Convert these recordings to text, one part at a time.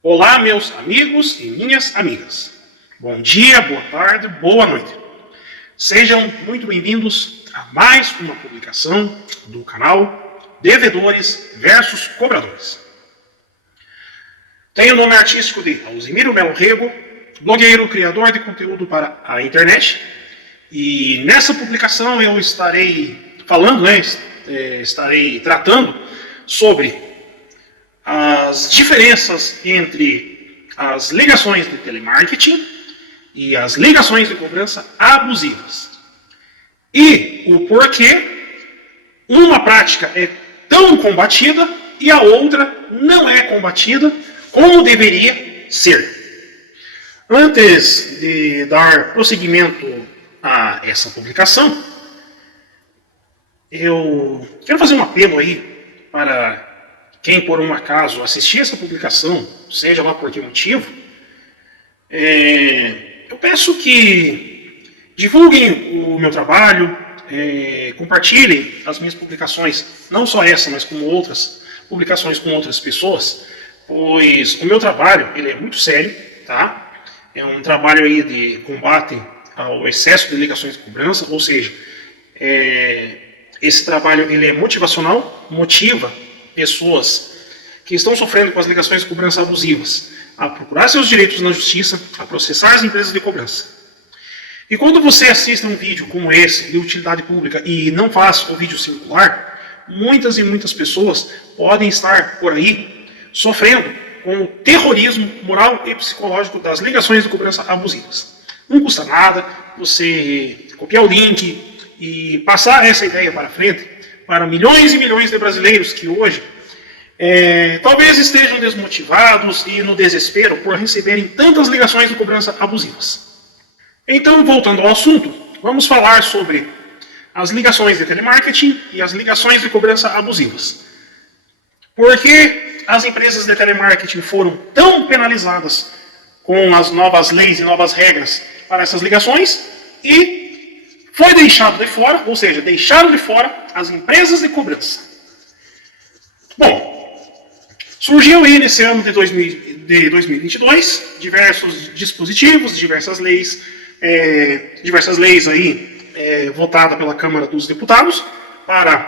Olá, meus amigos e minhas amigas. Bom dia, boa tarde, boa noite. Sejam muito bem-vindos a mais uma publicação do canal Devedores versus Cobradores. Tenho o nome artístico de Alzimiro Melo Rego, blogueiro, criador de conteúdo para a internet. E nessa publicação eu estarei falando, estarei tratando sobre as diferenças entre as ligações de telemarketing e as ligações de cobrança abusivas. E o porquê uma prática é tão combatida e a outra não é combatida como deveria ser. Antes de dar prosseguimento a essa publicação, eu quero fazer um apelo aí para quem por um acaso assistir essa publicação, seja lá por que motivo, eu peço que divulguem o meu trabalho, compartilhem as minhas publicações, não só essa, mas como outras publicações com outras pessoas, pois o meu trabalho ele é muito sério, tá? É um trabalho aí de combate ao excesso de ligações de cobrança, ou seja, esse trabalho ele é motivacional, motiva pessoas que estão sofrendo com as ligações de cobrança abusivas a procurar seus direitos na justiça, a processar as empresas de cobrança. E quando você assiste um vídeo como esse, de utilidade pública, e não faz o vídeo circular, muitas e muitas pessoas podem estar por aí sofrendo com o terrorismo moral e psicológico das ligações de cobrança abusivas. Não custa nada você copiar o link e passar essa ideia para frente para milhões e milhões de brasileiros que hoje talvez estejam desmotivados e no desespero por receberem tantas ligações de cobrança abusivas. Então, voltando ao assunto, vamos falar sobre as ligações de telemarketing e as ligações de cobrança abusivas. Por que as empresas de telemarketing foram tão penalizadas com as novas leis e novas regras para essas ligações e foi deixado de fora, ou seja, deixaram de fora as empresas de cobrança? Bom, surgiu aí nesse ano de 2022 diversos dispositivos, diversas leis aí votadas pela Câmara dos Deputados para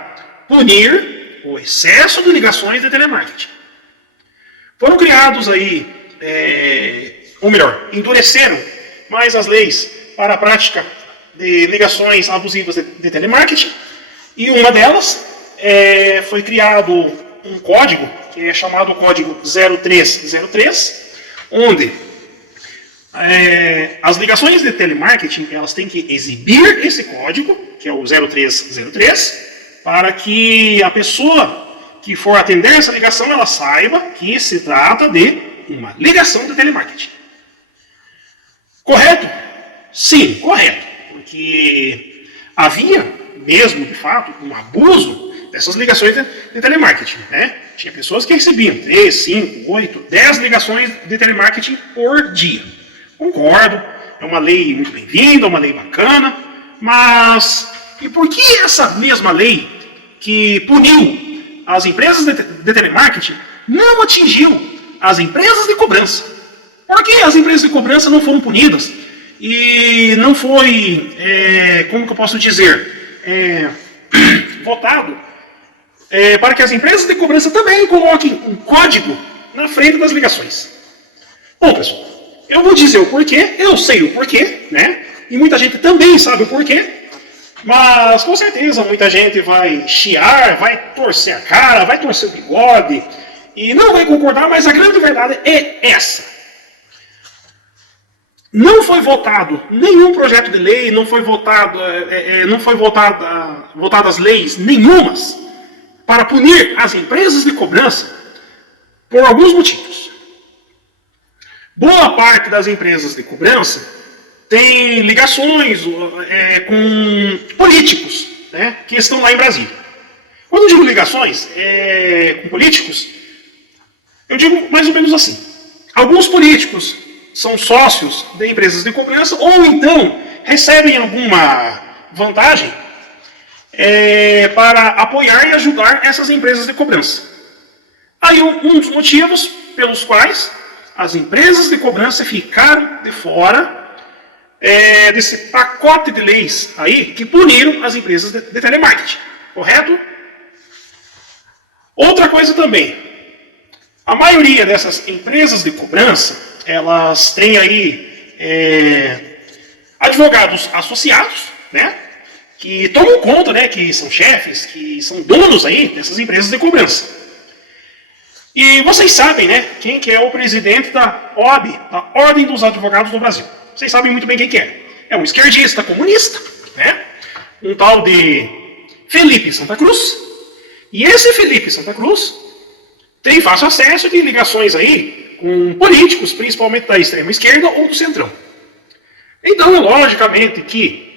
punir o excesso de ligações de telemarketing. Foram criados aí, ou melhor, endureceram mais as leis para a prática de ligações abusivas de telemarketing, e uma delas foi criado um código, que é chamado Código 0303, onde as ligações de telemarketing elas têm que exibir esse código, que é o 0303, para que a pessoa que for atender essa ligação, ela saiba que se trata de uma ligação de telemarketing. Correto? Sim, correto. Porque havia mesmo, de fato, um abuso dessas ligações de telemarketing, né? Tinha pessoas que recebiam 3, 5, 8, 10 ligações de telemarketing por dia. Concordo, é uma lei muito bem-vinda, uma lei bacana, mas e por que essa mesma lei que puniu as empresas de telemarketing não atingiu as empresas de cobrança? Por que as empresas de cobrança não foram punidas? E não foi, como que eu posso dizer, votado para que as empresas de cobrança também coloquem um código na frente das ligações? Bom, pessoal, eu vou dizer o porquê, eu sei o porquê, né? E muita gente também sabe o porquê, mas com certeza muita gente vai chiar, vai torcer a cara, vai torcer o bigode e não vai concordar, mas a grande verdade é essa. Não foi votado nenhum projeto de lei, não foi votadas leis nenhumas para punir as empresas de cobrança por alguns motivos. Boa parte das empresas de cobrança tem ligações com políticos, né, que estão lá em Brasília. Quando eu digo ligações com políticos, eu digo mais ou menos assim. Alguns políticos são sócios de empresas de cobrança ou então recebem alguma vantagem para apoiar e ajudar essas empresas de cobrança. Aí um dos motivos pelos quais as empresas de cobrança ficaram de fora desse pacote de leis aí que puniram as empresas de telemarketing, correto? Outra coisa também, a maioria dessas empresas de cobrança, elas têm aí advogados associados, né, que tomam conta, né, que são chefes, que são donos aí dessas empresas de cobrança. E vocês sabem, né, quem que é o presidente da OAB, da Ordem dos Advogados do Brasil. Vocês sabem muito bem quem que é. É um esquerdista comunista, né? Um tal de Felipe Santa Cruz. E esse Felipe Santa Cruz tem fácil acesso de ligações aí com políticos, principalmente da extrema esquerda ou do centrão. Então, logicamente que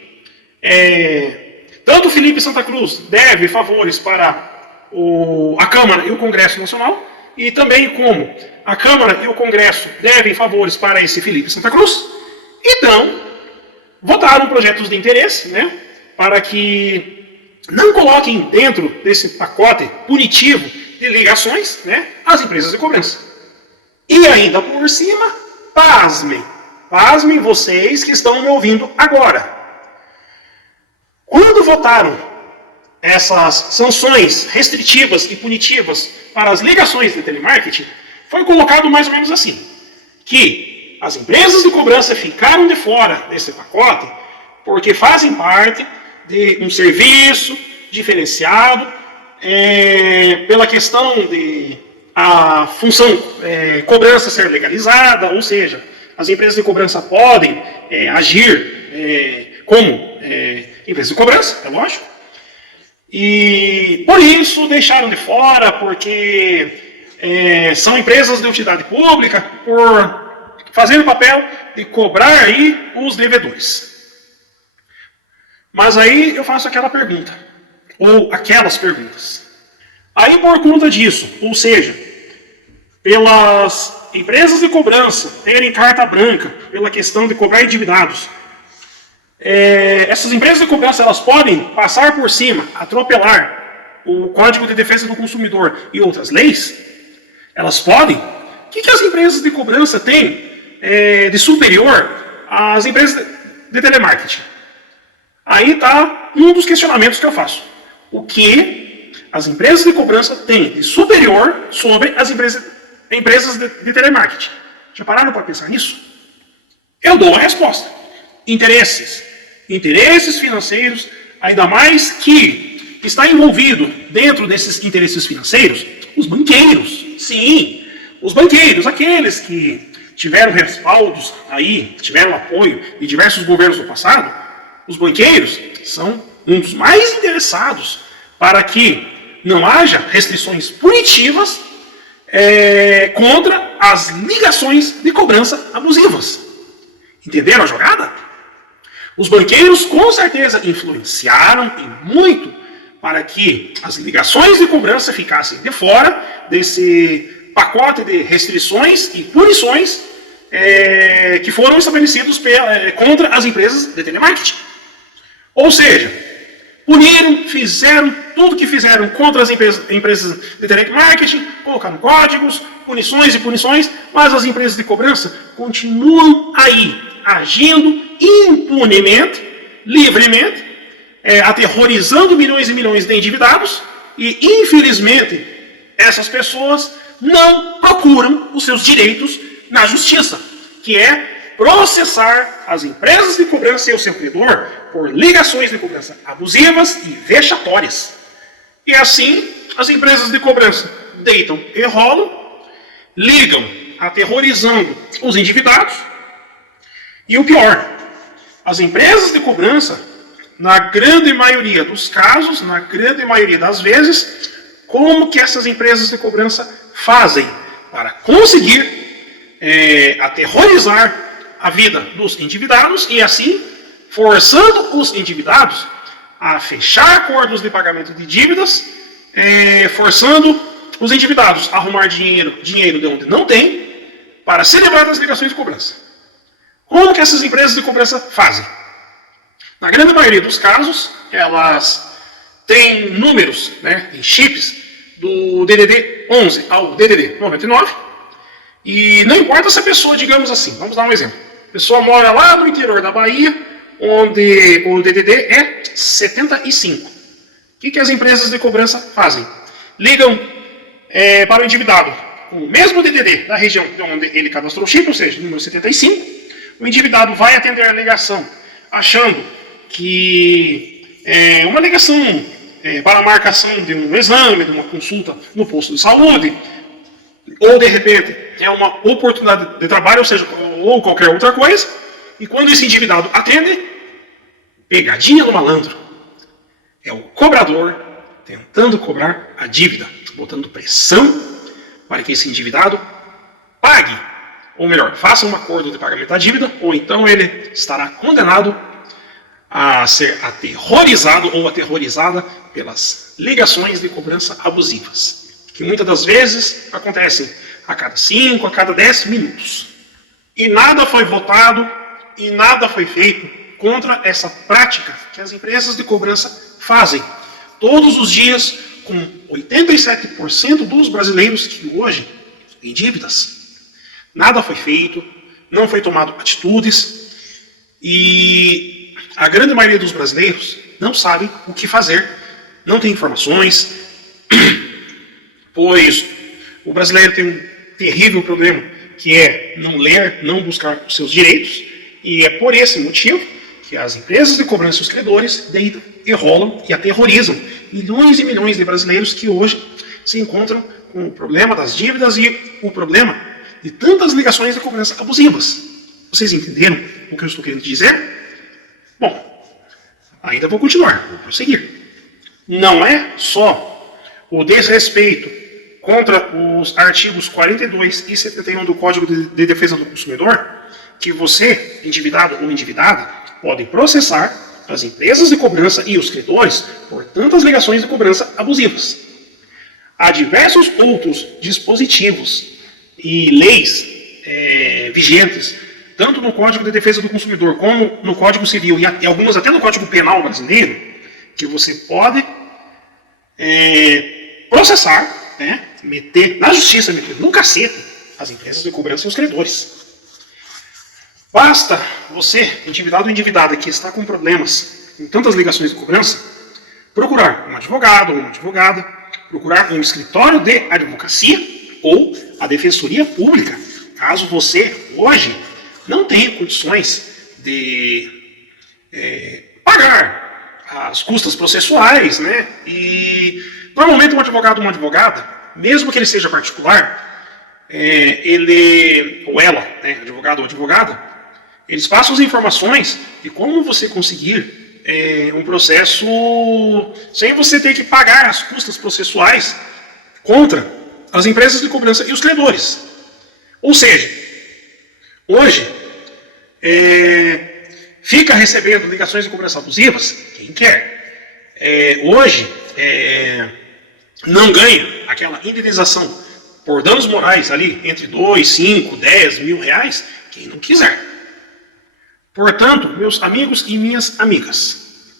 tanto Felipe Santa Cruz deve favores para a Câmara e o Congresso Nacional, e também como a Câmara e o Congresso devem favores para esse Felipe Santa Cruz, então votaram projetos de interesse, né, para que não coloquem dentro desse pacote punitivo de ligações, né, as empresas de cobrança. E ainda por cima, pasmem vocês que estão me ouvindo agora. Quando votaram essas sanções restritivas e punitivas para as ligações de telemarketing, foi colocado mais ou menos assim, que as empresas de cobrança ficaram de fora desse pacote porque fazem parte de um serviço diferenciado pela questão de a função cobrança ser legalizada, ou seja, as empresas de cobrança podem agir como empresas de cobrança, é lógico. E por isso deixaram de fora, porque são empresas de utilidade pública, por fazer o papel de cobrar aí os devedores. Mas aí eu faço aquela pergunta, ou aquelas perguntas. Aí por conta disso, ou seja, pelas empresas de cobrança terem carta branca, pela questão de cobrar endividados, essas empresas de cobrança elas podem passar por cima, atropelar o Código de Defesa do Consumidor e outras leis? Elas podem? O que as empresas de cobrança têm de superior às empresas de telemarketing? Aí está um dos questionamentos que eu faço. O que as empresas de cobrança têm de superior sobre as empresas de telemarketing? Já pararam para pensar nisso? Eu dou a resposta. Interesses financeiros, ainda mais que está envolvido dentro desses interesses financeiros os banqueiros. Sim, os banqueiros, aqueles que tiveram respaldos aí, tiveram apoio de diversos governos do passado. Os banqueiros são um dos mais interessados para que não haja restrições punitivas contra as ligações de cobrança abusivas. Entenderam a jogada? Os banqueiros com certeza influenciaram e muito para que as ligações de cobrança ficassem de fora desse pacote de restrições e punições que foram estabelecidos contra as empresas de telemarketing. Ou seja, puniram, fizeram tudo que fizeram contra as empresas de telemarketing, colocaram códigos, punições, mas as empresas de cobrança continuam aí, agindo impunemente, livremente, aterrorizando milhões e milhões de endividados, e infelizmente essas não procuram os seus direitos na justiça, que é processar as empresas de cobrança e o seu credor por ligações de cobrança abusivas e vexatórias. E assim, as empresas de cobrança deitam e rolam, ligam aterrorizando os endividados, e o pior, as empresas de cobrança, na grande maioria dos casos, na grande maioria das vezes, como que essas empresas de cobrança fazem para conseguir aterrorizar a vida dos endividados e assim forçando os endividados a fechar acordos de pagamento de dívidas, forçando os endividados a arrumar dinheiro de onde não tem, para celebrar as ligações de cobrança. Como que essas empresas de cobrança fazem? Na grande maioria dos casos, elas têm números, né, em chips, do DDD 11 ao DDD 99, E não importa se a pessoa, digamos assim, vamos dar um exemplo. A pessoa mora lá no interior da Bahia, onde o DDD é 75. O que as empresas de cobrança fazem? Ligam para o endividado com o mesmo DDD da região onde ele cadastrou o chip, ou seja, número 75. O endividado vai atender a ligação achando que é uma ligação para a marcação de um exame, de uma consulta no posto de saúde, ou de repente é uma oportunidade de trabalho, ou seja, ou qualquer outra coisa, e quando esse endividado atende, pegadinha do malandro. É o cobrador tentando cobrar a dívida, botando pressão para que esse endividado pague, ou melhor, faça um acordo de pagamento da dívida, ou então ele estará condenado a ser aterrorizado ou aterrorizada pelas ligações de cobrança abusivas, que muitas das vezes acontecem a cada 5, a cada 10 minutos. E nada foi votado e nada foi feito contra essa prática que as empresas de cobrança fazem todos os dias com 87% dos brasileiros que hoje têm dívidas. Nada foi feito, não foi tomado atitudes e a grande maioria dos brasileiros não sabe o que fazer, não tem informações, pois o brasileiro tem um terrível problema que é não ler, não buscar os seus direitos, e é por esse motivo que as empresas de cobrança e os credores deitam, enrolam e aterrorizam milhões e milhões de brasileiros que hoje se encontram com o problema das dívidas e o problema de tantas ligações de cobrança abusivas. Vocês entenderam o que eu estou querendo dizer? Bom, ainda vou continuar, vou prosseguir. Não é só o desrespeito contra os artigos 42 e 71 do Código de Defesa do Consumidor que você, endividado ou endividada, pode processar as empresas de cobrança e os credores por tantas ligações de cobrança abusivas. Há diversos outros dispositivos e leis vigentes, tanto no Código de Defesa do Consumidor como no Código Civil e algumas até no Código Penal brasileiro, que você pode processar, meter na justiça, meter no cacete as empresas de cobrança e os credores. Basta você, endividado ou endividada, que está com problemas, com tantas ligações de cobrança, procurar um advogado ou uma advogada, procurar um escritório de advocacia ou a defensoria pública, caso você, hoje, não tenha condições de pagar as custas processuais, né? E normalmente um advogado ou uma advogada, mesmo que ele seja particular, ele ou ela, advogado ou advogada, eles passam as informações de como você conseguir um processo sem você ter que pagar as custas processuais contra as empresas de cobrança e os credores. Ou seja, hoje fica recebendo ligações de cobrança abusivas quem quer. Hoje não ganha aquela indenização por danos morais ali entre 2, 5, 10 mil reais quem não quiser. Portanto, meus amigos e minhas amigas,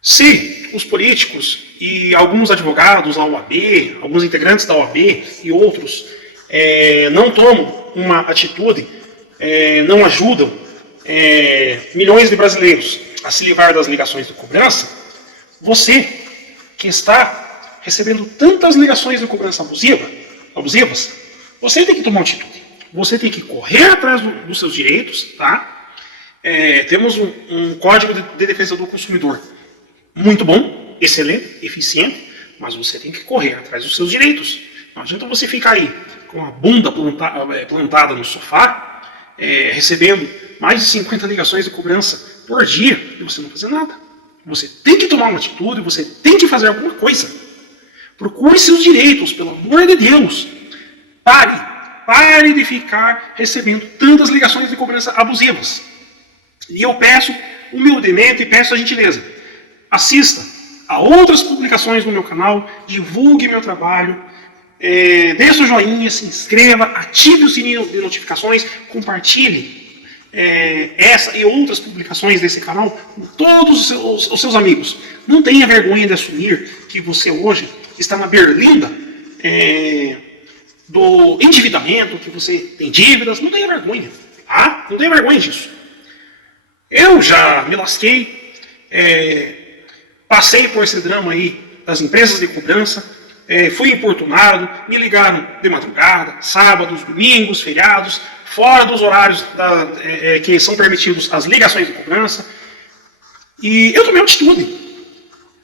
se os políticos e alguns advogados da OAB, alguns integrantes da OAB e outros não tomam uma atitude, não ajudam milhões de brasileiros a se livrar das ligações de cobrança, você que está recebendo tantas ligações de cobrança abusivas, você tem que tomar uma atitude. Você tem que correr atrás dos seus direitos, tá? Temos um Código de Defesa do Consumidor muito bom, excelente, eficiente, mas você tem que correr atrás dos seus direitos. Não adianta você ficar aí com a bunda plantada no sofá, recebendo mais de 50 ligações de cobrança por dia e você não fazer nada. Você tem que tomar uma atitude, você tem que fazer alguma coisa. Procure seus direitos, pelo amor de Deus. Pare de ficar recebendo tantas ligações de cobrança abusivas. E eu peço, humildemente, peço a gentileza, assista a outras publicações no meu canal, divulgue meu trabalho, dê seu joinha, se inscreva, ative o sininho de notificações, compartilhe essa e outras publicações desse canal com todos os seus amigos. Não tenha vergonha de assumir que você hoje está na berlinda do endividamento, que você tem dívidas. Não tenha vergonha, tá? Não tenha vergonha disso. Eu já me lasquei, passei por esse drama aí das empresas de cobrança, fui importunado, me ligaram de madrugada, sábados, domingos, feriados, fora dos horários que são permitidos as ligações de cobrança. E eu tomei atitude.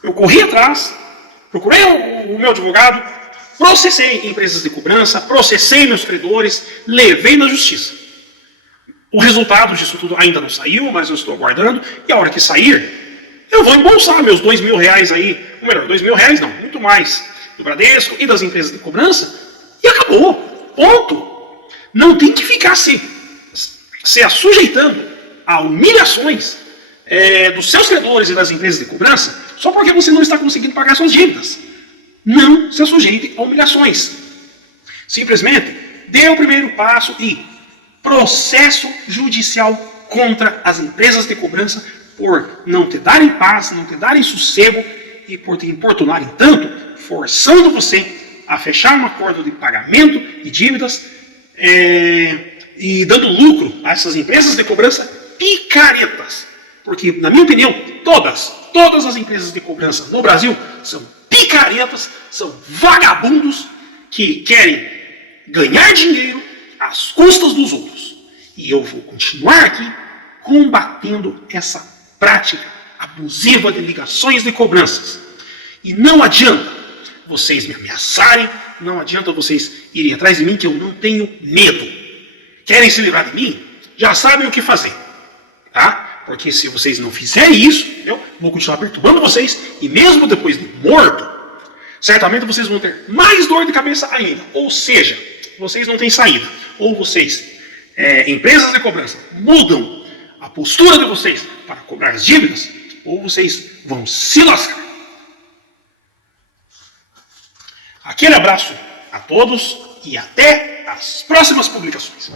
Eu corri atrás, procurei o meu advogado, processei empresas de cobrança, processei meus credores, levei na justiça. O resultado disso tudo ainda não saiu, mas eu estou aguardando. E a hora que sair, eu vou embolsar meus R$2.000 aí, ou melhor, R$2.000 não, muito mais, do Bradesco e das empresas de cobrança, e acabou. Ponto. Não tem que ficar se sujeitando a humilhações dos seus credores e das empresas de cobrança só porque você não está conseguindo pagar suas dívidas. Não se sujeite a humilhações. Simplesmente dê o primeiro passo e processo judicial contra as empresas de cobrança por não te darem paz, não te darem sossego e por te importunarem tanto, forçando você a fechar um acordo de pagamento de dívidas e dando lucro a essas empresas de cobrança picaretas. Porque, na minha opinião, todas as empresas de cobrança no Brasil são picaretas, são vagabundos que querem ganhar dinheiro às custas dos outros. E eu vou continuar aqui combatendo essa prática abusiva de ligações de cobranças. E não adianta vocês me ameaçarem, não adianta vocês irem atrás de mim, que eu não tenho medo. Querem se livrar de mim? Já sabem o que fazer, tá? Porque se vocês não fizerem isso, eu vou continuar perturbando vocês, e mesmo depois de morto, certamente vocês vão ter mais dor de cabeça ainda. Ou seja, vocês não têm saída. Ou vocês, empresas de cobrança, mudam a postura de vocês para cobrar as dívidas, ou vocês vão se lascar. Aquele abraço a todos e até as próximas publicações.